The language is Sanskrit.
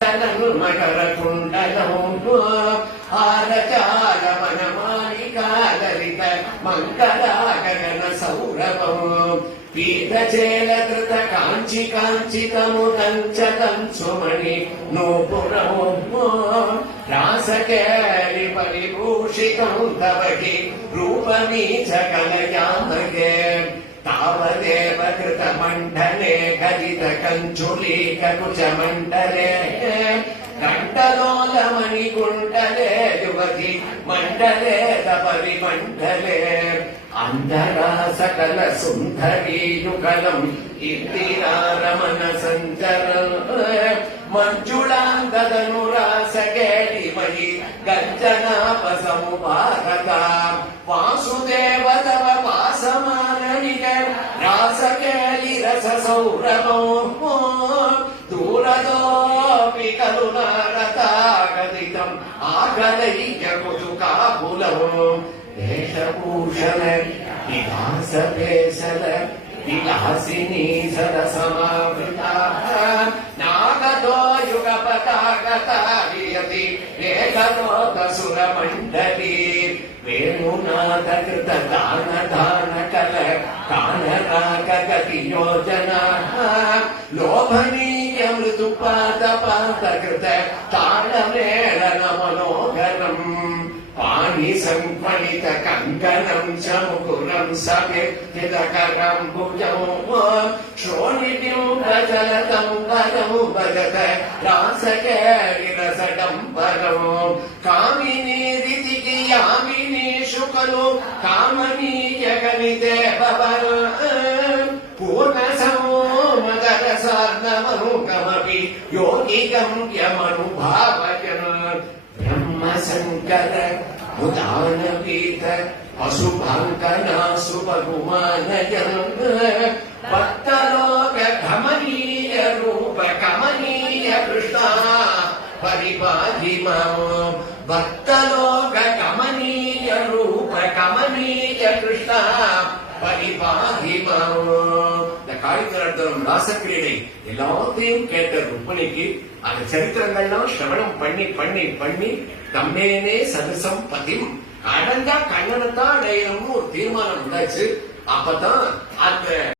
మకర కుండలము ఆరచాల మనమాలికాదలిత మంగళాగగన సౌరభము పీఠచేల కృత కాంచి కాంచితము కంచ కంచుమణి నూపురము రాసకేలి పరిభూషితం తవకి రూపమీచ కలయామగే तावदेव कृतमण्डले गदित कञ्चुलीककुचमण्डले कण्डलोलमणिकुण्डले युवति मण्डले तपरिमण्डले अन्तरा सकल सुन्दरी युगलम् इन्दिरारमण सञ्चरन् मञ्जुळाङ्गदनुरासकेलिमयि गञ्जनापसमुपारता वासुदेव तव वासमाननिग रासकेलि रससौरभो दूरदोऽपि करुणारतागदितम् आगलय्य कुतुकाकुलम् वेषभूषण विलासपेशल विलासिनी सरसमावृताः नागतो युगपतागता वियति एकलोकसुरमण्डली वेणुनाथ कृत दान दान कल कानरागगति योजनाः लोभनीय मृदुपाद पाद कृत तालमेलन मनोहरम् पाणि संफलित कङ्कणं च मुकुरं समेत्थितकरं भुजौ श्रोणिबिम्बजलतं परं भजत रासकेलिरसडम्बरं कामिनीरिति यामिनीषु खलु कामनीयगणिते भवर पूर्णसमोमदरसार्णमनुकमपि योगिगम्यमनुभावयन् ब्रह्मशङ्कर उदानपीत पशुभाङ्कना सुबहुमानयन् भक्तलोक कमनीय रूप कमनीय कृष्णा परिपाहि माम् भक्तलोक कमनीय रूप कमनीय कृष्णा परिपाहि माम् காளிங்கராட்டம் ராசக்கிரீடை எல்லாத்தையும் கேட்ட ருக்மணிக்கு அந்த சரித்திரங்கள்லாம் சிரவணம் பண்ணி பண்ணி பண்ணி தம்மேனே சதுசம் பதிம் அடங்கா கண்ணனத்தான் அடையணும்னு ஒரு தீர்மானம் உண்டாச்சு. அப்பதான் அந்த